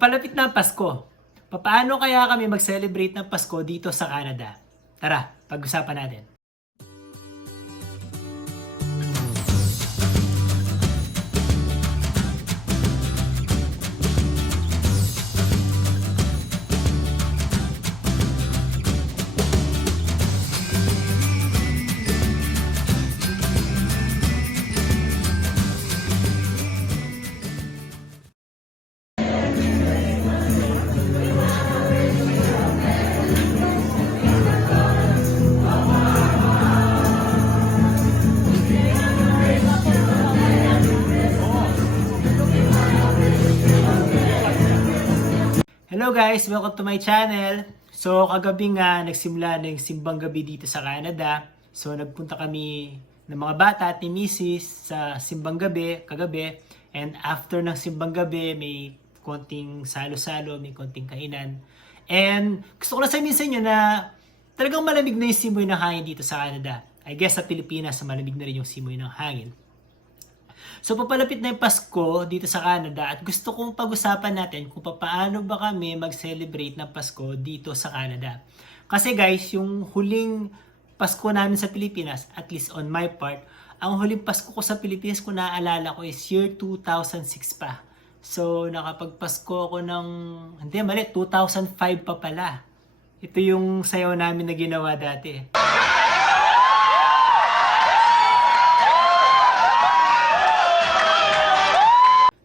Papalapit na ang Pasko. Paano kaya kami mag-celebrate ng Pasko dito sa Canada? Tara, pag-usapan natin. Hello guys! Welcome to my channel! So kagabi nga nagsimula ng simbang gabi dito sa Canada. So nagpunta kami ng mga bata at ni Mrs. sa simbang gabi kagabi. And after ng simbang gabi may konting salo-salo, may konting kainan. And gusto ko lang sabihin sa inyo na talagang malamig na yung simoy ng hangin dito sa Canada. I guess sa Pilipinas malamig na rin yung simoy ng hangin. So papalapit na yung Pasko dito sa Canada at gusto kong pag-usapan natin kung paano ba kami mag-celebrate ng Pasko dito sa Canada. Kasi guys, yung huling Pasko namin sa Pilipinas, at least on my part, ang huling Pasko ko sa Pilipinas kung naaalala ko is year 2006 pa. So nakapagpasko ako ng, hindi mali, 2005 pa pala. Ito yung sayaw namin na ginawa dati.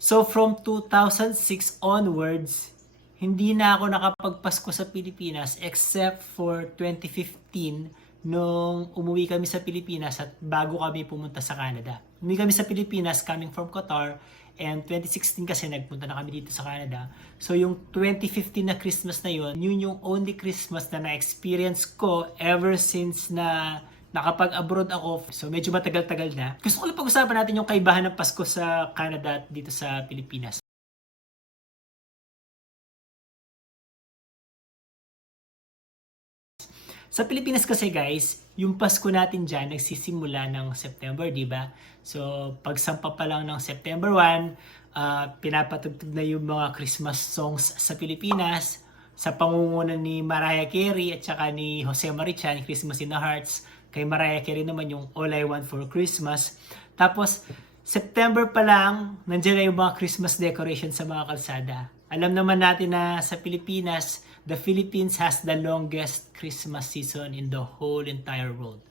So from 2006 onwards, hindi na ako nakapagpasko sa Pilipinas except for 2015 nung umuwi kami sa Pilipinas at bago kami pumunta sa Canada. Umuwi kami sa Pilipinas coming from Qatar and 2016 kasi nagpunta na kami dito sa Canada. So yung 2015 na Christmas na yun yung only Christmas na na-experience ko ever since na nakapag-abroad ako. So medyo matagal-tagal na. Gusto ko lang pag-usapan natin yung kaibahan ng Pasko sa Canada at dito sa Pilipinas. Sa Pilipinas kasi guys, yung Pasko natin dyan nagsisimula ng September, di ba? So pagsampa pa lang ng September 1, pinapatugtog na yung mga Christmas songs sa Pilipinas sa pangunguna ni Mariah Carey at saka ni Jose Marichan, Christmas in the Hearts. Kay Mariah Carey naman yung All I Want for Christmas. Tapos, September pa lang, nandiyan na yung mga Christmas decorations sa mga kalsada. Alam naman natin na sa Pilipinas, the Philippines has the longest Christmas season in the whole entire world.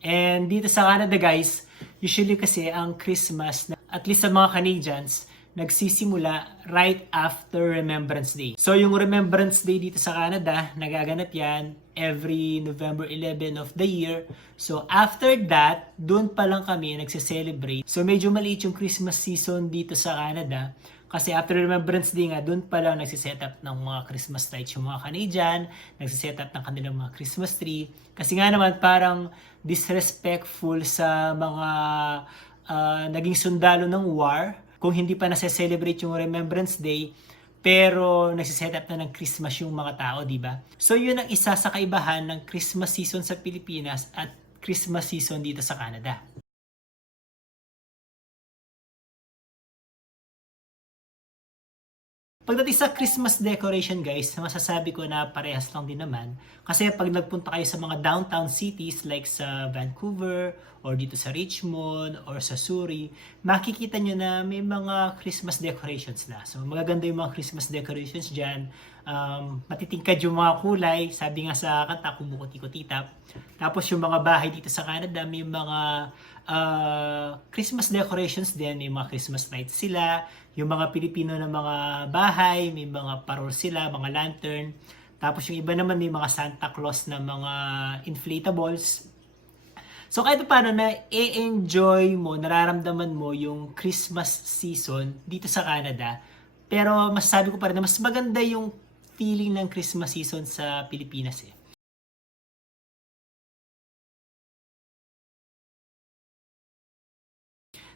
And dito sa Canada guys, usually kasi ang Christmas, at least sa mga Canadians, nagsisimula right after Remembrance Day. So yung Remembrance Day dito sa Canada, nagaganap yan every November 11 of the year. So after that, doon pa lang kami nagse-celebrate. So medyo maliit yung Christmas season dito sa Canada. Kasi after Remembrance Day nga, doon pa lang nagsiset up ng mga Christmas lights yung mga Canadian, nagsiset up ng kanilang mga Christmas tree. Kasi nga naman parang disrespectful sa mga naging sundalo ng war kung hindi pa nasa-celebrate yung Remembrance Day, pero nagsiset up na ng Christmas yung mga tao, di ba? So yun ang isa sa kaibahan ng Christmas season sa Pilipinas at Christmas season dito sa Canada. Pagdating sa Christmas decoration guys, masasabi ko na parehas lang din naman. Kasi pag nagpunta kayo sa mga downtown cities like sa Vancouver or dito sa Richmond or sa Surrey, makikita nyo na may mga Christmas decorations na. So magaganda yung mga Christmas decorations dyan. Matitingkad yung mga kulay. Sabi nga sa kanta, kumukuti-kutitap. Tapos yung mga bahay dito sa Canada, may mga Christmas decorations din. May mga Christmas lights sila. Yung mga Pilipino na mga bahay, may mga parol sila, mga lantern. Tapos yung iba naman may mga Santa Claus na mga inflatables. So kahit paano na i-enjoy mo, nararamdaman mo yung Christmas season dito sa Canada. Pero masasabi ko pa rin na mas maganda yung feeling ng Christmas season sa Pilipinas eh.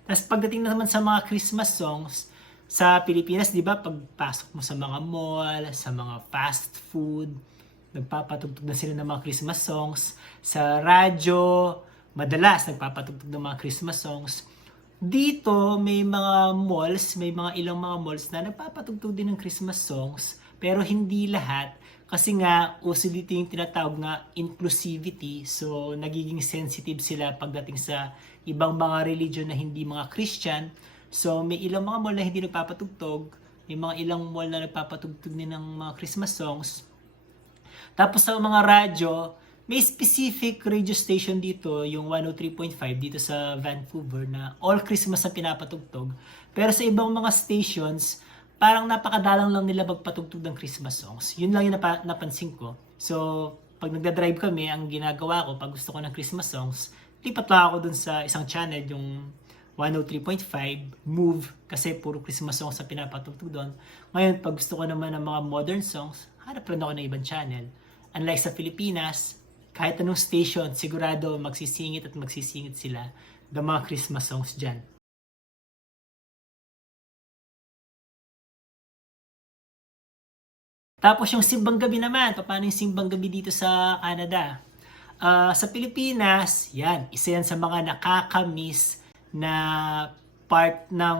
Tapos pagdating naman sa mga Christmas songs, sa Pilipinas, di ba, pagpasok mo sa mga mall, sa mga fast food, nagpapatugtog na sila ng mga Christmas songs. Sa radyo, madalas nagpapatugtog ng mga Christmas songs. Dito may mga malls, may mga ilang mga malls na nagpapatugtog din ng Christmas songs, pero hindi lahat kasi nga uso dito yung tinatawag na inclusivity. So nagiging sensitive sila pagdating sa ibang mga religion na hindi mga Christian. So may ilang mga mall na hindi nagpapatugtog, may mga ilang mall na nagpapatugtog din ng mga Christmas songs. Tapos sa mga radyo, may specific radio station dito, yung 103.5 dito sa Vancouver na all Christmas ang pinapatugtog. Pero sa ibang mga stations, parang napakadalang lang nila magpatugtog ng Christmas songs. Yun lang yung napansin ko. So, pag nagda-drive kami, ang ginagawa ko pag gusto ko ng Christmas songs, lipat lang ako dun sa isang channel, yung 103.5 Move, kasi puro Christmas songs ang pinapatugtog doon. Ngayon, pag gusto ko naman ng mga modern songs, hanap rin ako ng ibang channel. Unlike sa Pilipinas, kahit anong station, sigurado magsisingit at magsisingit sila ng mga Christmas songs dyan. Tapos yung simbang gabi naman, paano yung simbang gabi dito sa Canada? Sa Pilipinas, yan, isa yan sa mga nakakamiss na part ng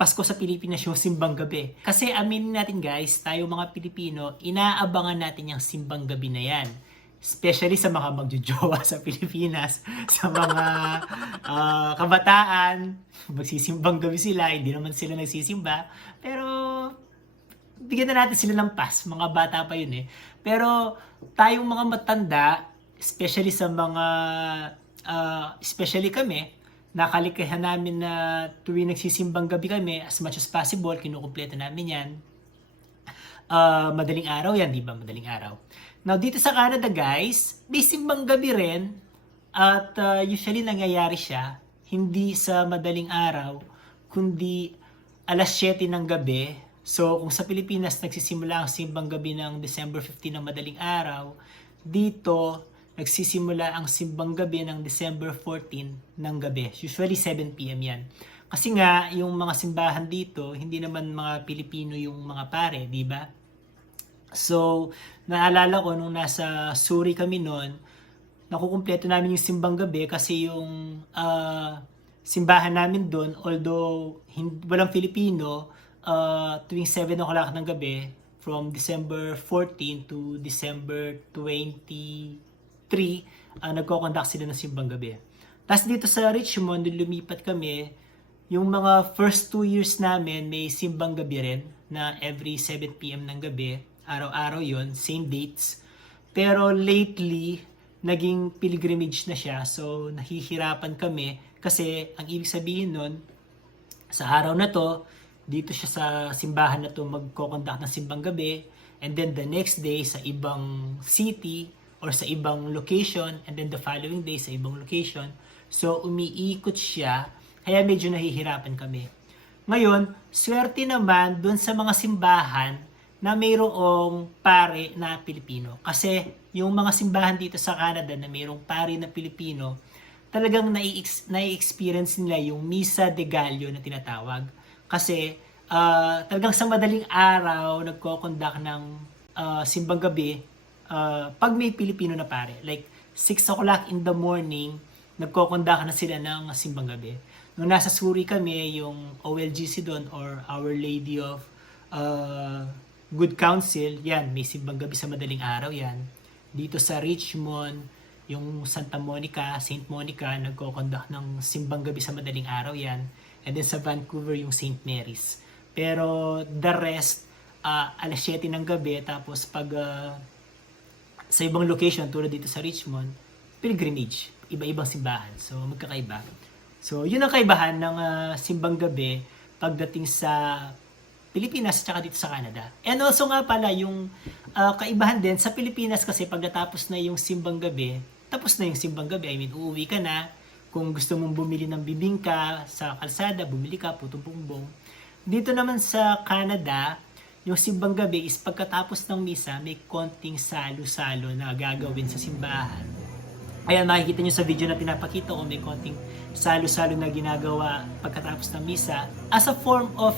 Pasko sa Pilipinas, yung simbang gabi. Kasi aminin natin guys, tayo mga Pilipino, inaabangan natin yung simbang gabi na yan. Especially sa mga magjojowa sa Pilipinas, sa mga kabataan, magsisimbang gabi sila, hindi naman sila nagsisimba, pero bigyan na natin sila ng pass, mga bata pa yun eh. Pero tayong mga matanda, especially sa mga, especially kami, nakalikahan namin na tuwing nagsisimbang gabi kami, as much as possible, kinukumpleto namin yan. Madaling araw yan, di ba? Madaling araw. Now, dito sa Canada guys, may simbang gabi rin, at usually nangyayari siya, hindi sa madaling araw, kundi alas 7 ng gabi. So, kung sa Pilipinas nagsisimula ang simbang gabi ng December 15 ng madaling araw, dito nagsisimula ang simbang gabi ng December 14 ng gabi. Usually 7 p.m. yan. Kasi nga, yung mga simbahan dito, hindi naman mga Pilipino yung mga pare, di ba? So, naalala ko nung nasa Surrey kami noon, nakukumpleto namin yung simbang gabi kasi yung simbahan namin doon, although walang Filipino, tuwing 7 o'clock ng gabi, from December 14 to December 23, nagko-conduct sila ng simbang gabi. Tapos dito sa Richmond, lumipat kami, yung mga first 2 years namin, may simbang gabi rin, na every 7 p.m. ng gabi, araw-araw yon, same dates. Pero lately, naging pilgrimage na siya, so nahihirapan kami, kasi ang ibig sabihin nun, sa araw na to, dito siya sa simbahan na to magko-conduct ng simbang gabi, and then the next day sa ibang city or sa ibang location, and then the following day sa ibang location. So umiikot siya, kaya medyo nahihirapan kami. Ngayon, swerte naman dun sa mga simbahan na mayroong pare na Pilipino. Kasi yung mga simbahan dito sa Canada na mayroong pare na Pilipino, talagang nai-experience nila yung Misa de Gallo na tinatawag. Kasi talagang sa madaling araw nagko-conduct ng simbang gabi pag may Pilipino na pare. Like 6 o'clock in the morning, nagko-conduct na sila ng simbang gabi. Nung nasa Surrey kami, yung OLGC doon or Our Lady of Good Counsel, yan, may simbang gabi sa madaling araw yan. Dito sa Richmond, yung Santa Monica, St. Monica, nagko-conduct ng simbang gabi sa madaling araw yan. And then sa Vancouver, yung St. Mary's. Pero the rest, alas 7 ng gabi, tapos pag sa ibang location, tulad dito sa Richmond, pilgrimage, iba-ibang simbahan. So magkakaiba. So yun ang kaibahan ng simbang gabi pagdating sa Pilipinas at dito sa Canada. And also nga pala, yung kaibahan din sa Pilipinas kasi pag natapos na yung simbang gabi, tapos na yung simbang gabi, I mean, uuwi ka na. Kung gusto mong bumili ng bibingka sa kalsada, bumili ka, putong bumbong. Dito naman sa Canada, yung simbang gabi is pagkatapos ng misa, may konting salo-salo na gagawin sa simbahan. Ayan, makikita nyo sa video na pinapakita ko, may konting salo-salo na ginagawa pagkatapos ng misa as a form of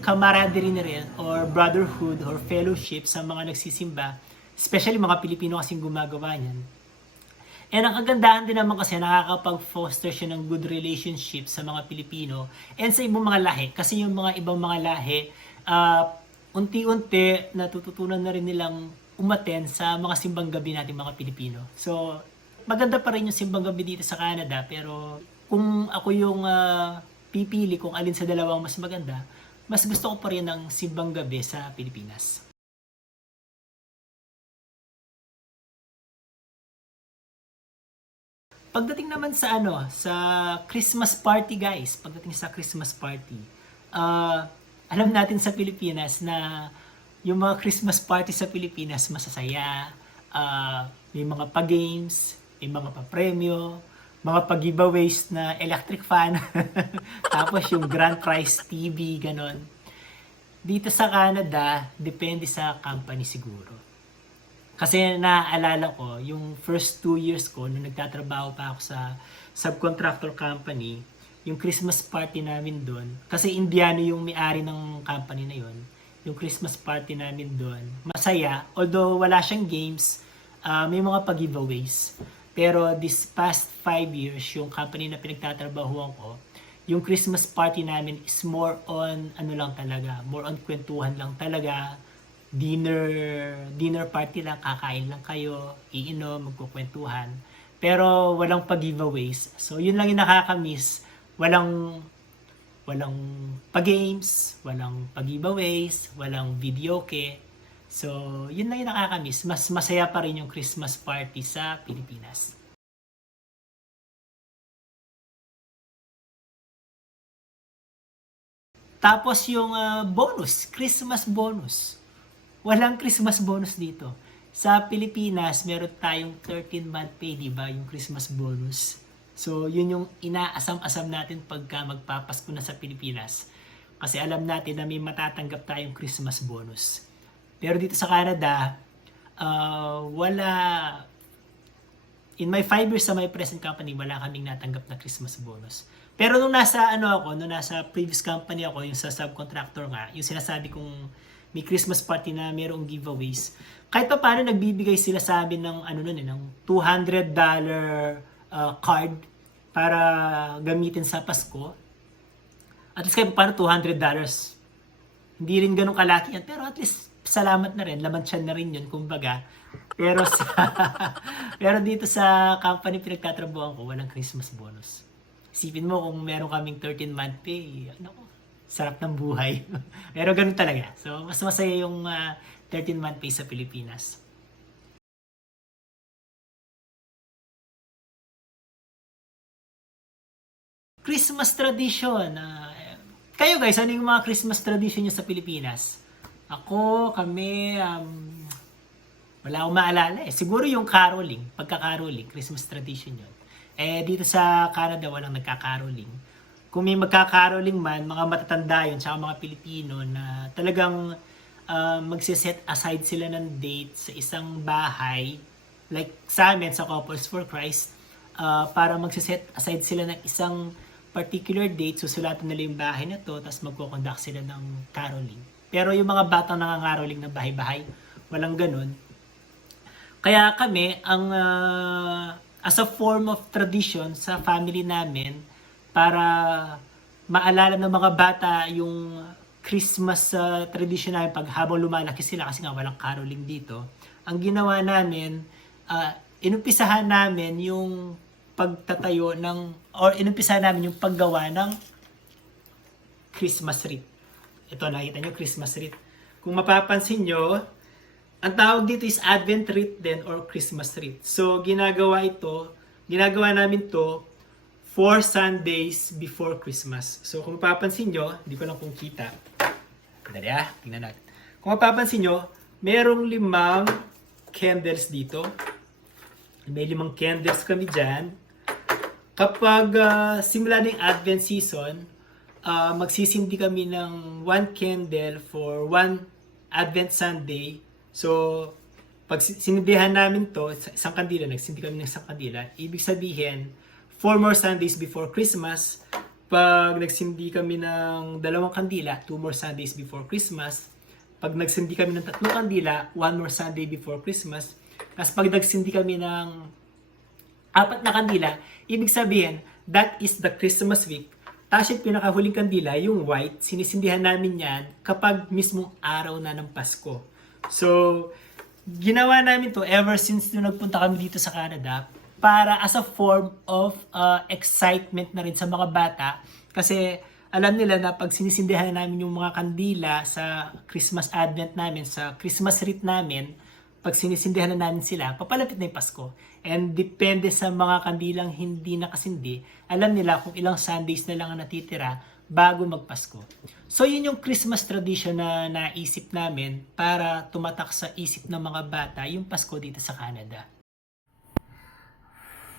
camaraderie na rin or brotherhood or fellowship sa mga nagsisimba, especially mga Pilipino kasing gumagawa niyan. And ang kagandahan din naman kasi nakakapag-foster siya ng good relationship sa mga Pilipino and sa ibang mga lahi. Kasi yung mga ibang mga lahi, unti-unti natututunan na rin nilang umaten sa mga simbang gabi nating mga Pilipino. So, maganda pa rin yung simbang gabi dito sa Canada, pero kung ako yung pipili kung alin sa dalawang mas maganda, mas gusto ko pa rin ang simbang gabi sa Pilipinas. Pagdating naman sa sa Christmas party guys, pagdating sa Christmas party, alam natin sa Pilipinas na yung mga Christmas party sa Pilipinas masasaya, may mga pa-games, may mga pa-premyo, mga pa-giveaways na electric fan, tapos yung grand prize TV, ganon. Dito sa Canada, depende sa company siguro. Kasi naaalala ko, yung first 2 years ko, nung nagtatrabaho pa ako sa subcontractor company, yung Christmas party namin doon, kasi Indiano yung may-ari ng company na yon, yung Christmas party namin doon, masaya, although wala siyang games, may mga pag-giveaways. Pero this past 5 years, yung company na pinagtatrabahuan ko, yung Christmas party namin is more on, lang talaga, more on kwentuhan lang talaga, dinner party lang, kakain lang kayo, iinom, magkukwentuhan. Pero walang pag-giveaways. So yun lang yung nakaka-miss. Walang pag-games, walang pag-giveaways, walang videoke. So yun lang yung nakaka-miss. Mas masaya pa rin yung Christmas party sa Pilipinas. Tapos yung bonus, Christmas bonus. Walang Christmas bonus dito. Sa Pilipinas, meron tayong 13-month pay, di ba? Yung Christmas bonus. So, yun yung inaasam-asam natin pagka magpapasko na sa Pilipinas. Kasi alam natin na may matatanggap tayong Christmas bonus. Pero dito sa Canada, wala. In my 5 years sa my present company, wala kaming natanggap na Christmas bonus. Pero nung nasa nung nasa previous company ako, yung sa subcontractor nga, yung sinasabi kong may Christmas party na mayroong giveaways. Kahit pa paano nagbibigay sila sa amin ng ng $200 card para gamitin sa Pasko. At least kahit pa paano $200. Hindi rin ganun kalaki yan, pero at least salamat na rin, laman tiyan na rin yun kumbaga. Pero pero dito sa company pinagtatrabuhan ko, walang Christmas bonus. Isipin mo kung meron kaming 13-month pay, sarap ng buhay. Pero ganun talaga. So, mas masaya yung 13-month pay sa Pilipinas. Christmas tradition. Kayo guys, ano yung mga Christmas tradition nyo sa Pilipinas? Ako, kami, wala akong maalala eh. Siguro yung caroling, pagka-caroling, Christmas tradition yun. Dito sa Canada, walang nagka-caroling. Kung may magkakaroling man, mga matatanda yun, tsaka mga Pilipino na talagang magsiset aside sila ng date sa isang bahay, like sa amin, sa Couples for Christ, para magsiset aside sila ng isang particular date, susulatan nila yung bahay na to, tapos magkukonduct sila ng caroling. Pero yung mga batang nangangaroling na bahay-bahay, walang ganun. Kaya kami, as a form of tradition sa family namin, para maalala ng mga bata yung Christmas tradition namin pag habang lumalaki sila kasi nga walang caroling dito. Ang ginawa namin, inumpisahan namin yung pagtatayo inumpisahan namin yung paggawa ng Christmas wreath. Ito, nakita nyo, Christmas wreath. Kung mapapansin nyo, ang tawag dito is Advent wreath din or Christmas wreath. So, ginagawa namin to 4 Sundays before Christmas. So, kung mapapansin nyo, hindi ko lang kung kita. Dali tingnan natin. Kung mapapansin nyo, merong 5 candles dito. May 5 candles kami dyan. Kapag simula ng Advent season, magsisindi kami ng 1 candle for 1 Advent Sunday. So, pag sinindihan namin to, isang kandila, nagsindi kami ng isang kandila, ibig sabihin, 4 more Sundays before Christmas. Pag nagsindi kami ng 2 kandila, 2 more Sundays before Christmas. Pag nagsindi kami ng 3 kandila, 1 more Sunday before Christmas. Tapos pag nagsindi kami ng Apat na kandila, ibig sabihin, that is the Christmas week. Tapos yung pinakahuling kandila, yung white, sinisindihan namin yan kapag mismong araw na ng Pasko. So, ginawa namin to ever since nung nagpunta kami dito sa Canada para as a form of excitement na rin sa mga bata. Kasi alam nila na pag sinisindihan namin yung mga kandila sa Christmas Advent namin, sa Christmas wreath namin, pag sinisindihan na namin sila, papalapit na yung Pasko. And depende sa mga kandilang hindi nakasindi, alam nila kung ilang Sundays na lang ang natitira bago magpasko. So yun yung Christmas tradition na naisip namin para tumatak sa isip ng mga bata yung Pasko dito sa Canada.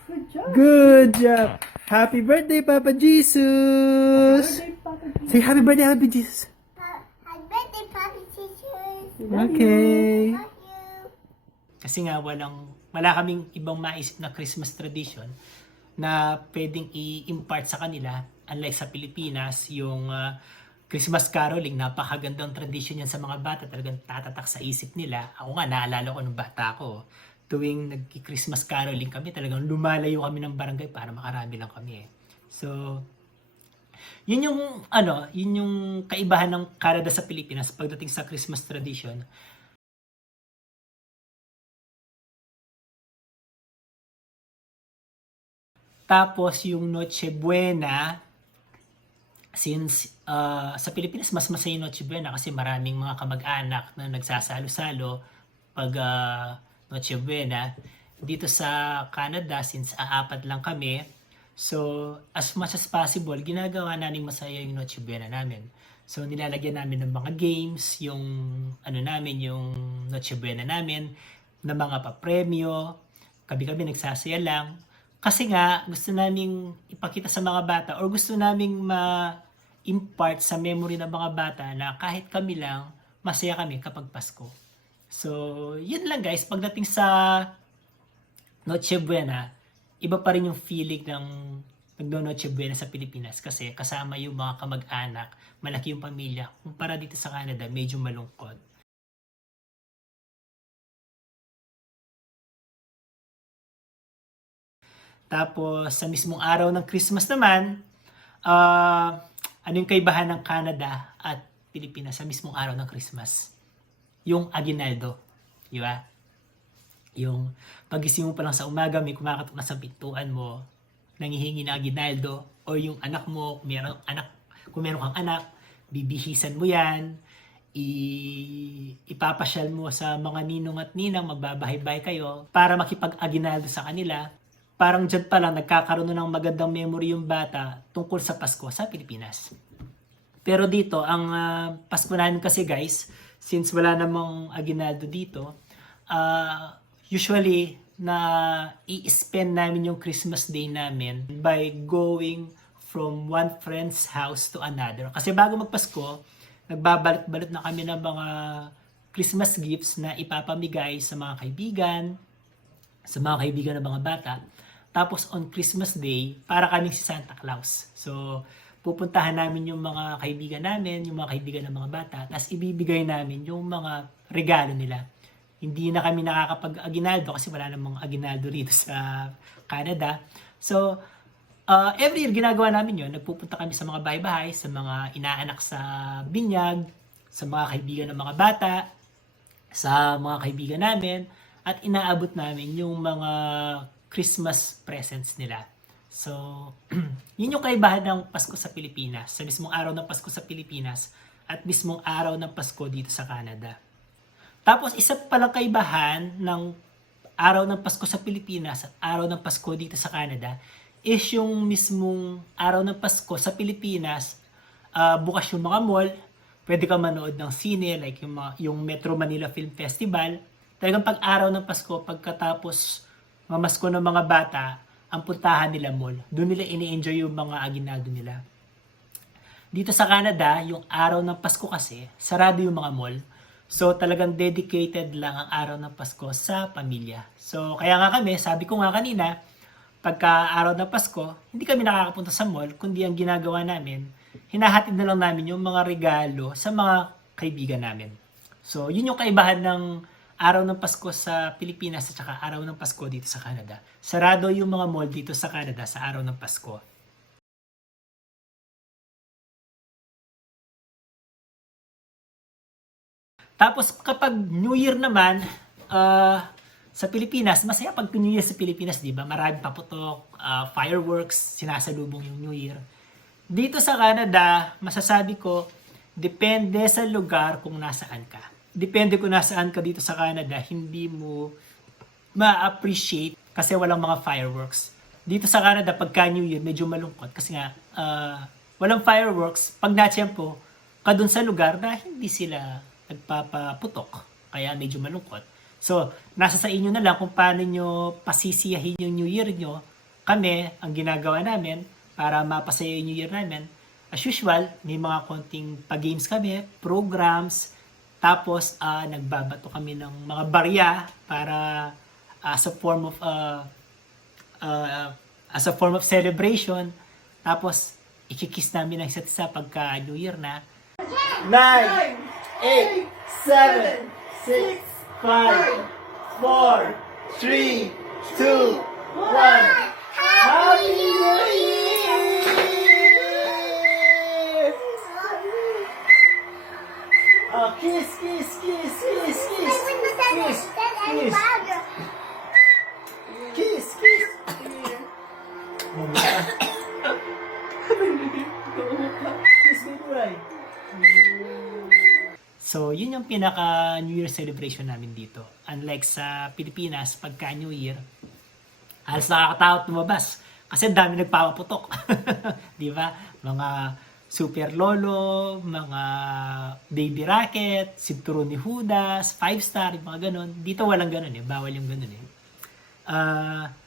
Good job. Good job! Happy birthday, Papa Jesus! Birthday, Papa Jesus. Say happy birthday, Happy Jesus! Happy birthday, Papa Jesus. Okay. Love you. Kasi nga wala kaming ibang maisip na Christmas tradition na pwedeng i-impart sa kanila. Unlike sa Pilipinas, yung Christmas caroling, napakagandang tradition yan sa mga bata. Talagang tatatak sa isip nila. Ako nga, naalala ko nung bata ko. Tuwing nag-Christmas caroling kami, talagang lumalayo kami ng barangay para makarami lang kami. So, yun yung kaibahan ng Canada sa Pilipinas pagdating sa Christmas tradition. Tapos yung Noche Buena, since sa Pilipinas mas masaya yung Noche Buena kasi maraming mga kamag-anak na nagsasalo-salo pag Noche Buena. Dito sa Canada, since apat lang kami, so as much as possible, ginagawa namin masaya yung Noche Buena namin. So nilalagyan namin ng mga games, yung yung Noche Buena namin, na mga papremyo, kami nagsasaya lang. Kasi nga, gusto naming ipakita sa mga bata or gusto naming ma-impart sa memory ng mga bata na kahit kami lang, masaya kami kapag Pasko. So, yun lang guys. Pagdating sa Noche Buena, iba pa rin yung feeling ng nagno-Noche Buena sa Pilipinas kasi kasama yung mga kamag-anak, malaki yung pamilya. Kumpara dito sa Canada, medyo malungkot. Tapos, sa mismong araw ng Christmas naman, ano yung kaibahan ng Canada at Pilipinas sa mismong araw ng Christmas? Yung aguinaldo. Di ba? Yung pagising mo pa lang sa umaga, may kumakatok na sa pintuan mo, nangihingi ng aguinaldo, o yung anak mo, kung meron kang anak, bibihisan mo yan, ipapasyal mo sa mga ninong at ninang, magbabahay-bahay kayo para makipag-aguinaldo sa kanila. Parang dyan pa lang nagkakaroon ng magandang memory yung bata tungkol sa Pasko sa Pilipinas. Pero dito, ang Pasko namin kasi guys, since wala namang aguinaldo dito, usually na i-spend namin yung Christmas Day namin by going from one friend's house to another. Kasi bago magpasko, nagbabalot-balot na kami ng mga Christmas gifts na ipapamigay sa mga kaibigan ng mga bata. Tapos on Christmas Day, para kaming si Santa Claus. So, pupuntahan namin yung mga kaibigan namin, yung mga kaibigan ng mga bata, tapos ibibigay namin yung mga regalo nila. Hindi na kami nakakapag-aguinaldo kasi wala namang aguinaldo rito sa Canada. So, every year ginagawa namin yun. Nagpupunta kami sa mga bahay-bahay, sa mga inaanak sa binyag, sa mga kaibigan ng mga bata, sa mga kaibigan namin, at inaabot namin yung mga Christmas presents nila. So, yun yung kaibahan ng Pasko sa Pilipinas, sa mismong araw ng Pasko sa Pilipinas at mismong araw ng Pasko dito sa Canada. Tapos, isa palang kaibahan ng araw ng Pasko sa Pilipinas at araw ng Pasko dito sa Canada is yung mismong araw ng Pasko sa Pilipinas, bukas yung mga mall, pwede ka manood ng sine, like yung Metro Manila Film Festival. Talagang pag-araw ng Pasko, pagkatapos mamasko ng mga bata, ang puntahan nila mall. Doon nila ini-enjoy yung mga aguinaldo nila. Dito sa Canada, yung araw ng Pasko kasi, sarado yung mga mall. So talagang dedicated lang ang araw ng Pasko sa pamilya. So kaya nga kami, sabi ko nga kanina, pagka araw ng Pasko, hindi kami nakakapunta sa mall, kundi ang ginagawa namin, hinahatid na lang namin yung mga regalo sa mga kaibigan namin. So yun yung kaibahan ng araw ng Pasko sa Pilipinas at saka araw ng Pasko dito sa Canada. Sarado yung mga mall dito sa Canada sa araw ng Pasko. Tapos kapag New Year naman, sa Pilipinas, masaya pag New Year sa Pilipinas, di ba? Maraming paputok, fireworks, sinasalubong yung New Year. Dito sa Canada, masasabi ko, depende sa lugar kung nasaan ka. Depende kung nasaan ka dito sa Canada, hindi mo ma-appreciate kasi walang mga fireworks. Dito sa Canada, pagka New Year, medyo malungkot kasi nga, walang fireworks. Pag natsyempo, ka dun sa lugar na hindi sila nagpapaputok. Kaya medyo malungkot. So, nasa sa inyo na lang kung paano nyo pasisiyahin yung New Year nyo. Kami, ang ginagawa namin para mapasaya yung New Year namin, as usual, may mga konting pag-games kami, programs, tapos nagbabato kami ng mga barya para as a form of celebration. Tapos, ikikiss namin ang isa't isa pagka New Year na. 9, 8, 7, 6, 5, 4, 3, 2, 1. Happy New Year! Oh, kiss, kiss, kiss, kiss, kiss. Kiss, kiss. Kiss, kiss. Kiss me right. So, yun yung pinaka New Year celebration namin dito. Unlike sa Pilipinas, pagka New Year, halos nakakatakot lumabas. Kasi dami nagpapaputok. Di ba? Mga super lolo, mga baby rocket, sinturon ni Judas, 5-star, yung mga ganun. Dito walang ganun eh. Bawal yung ganun eh.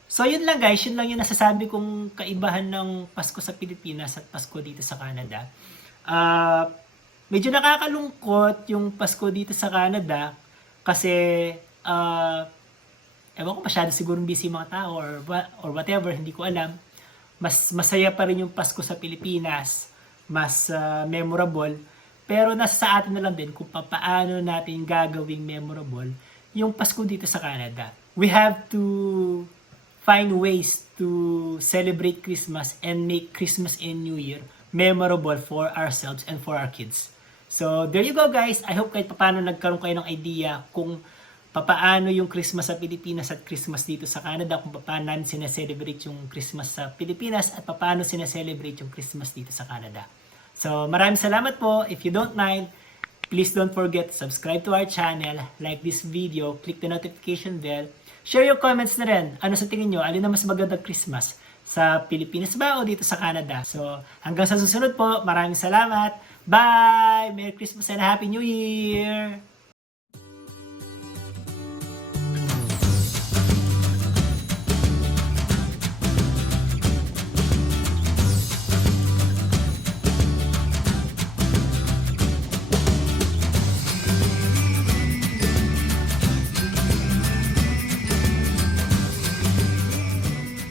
So, yun lang guys. Yun lang yung nasasabi kong kaibahan ng Pasko sa Pilipinas at Pasko dito sa Canada. Medyo nakakalungkot yung Pasko dito sa Canada kasi ewan ko, masyado siguro busy mga tao or whatever, hindi ko alam. Mas masaya pa rin yung Pasko sa Pilipinas, mas memorable, pero nasa sa atin na lang din kung paano natin gagawing memorable yung Pasko dito sa Canada. We have to find ways to celebrate Christmas and make Christmas and New Year memorable for ourselves and for our kids. So, there you go guys. I hope kahit paano nagkaroon kayo ng idea kung paano yung Christmas sa Pilipinas at Christmas dito sa Canada, kung paano namin sineselebrate yung Christmas sa Pilipinas at paano sineselebrate yung Christmas dito sa Canada. So, maraming salamat po. If you don't mind, please don't forget to subscribe to our channel, like this video, click the notification bell, share your comments na rin. Ano sa tingin nyo? Alin na mas magandang Christmas? Sa Pilipinas ba o dito sa Canada? So, hanggang sa susunod po, maraming salamat. Bye! Merry Christmas and Happy New Year!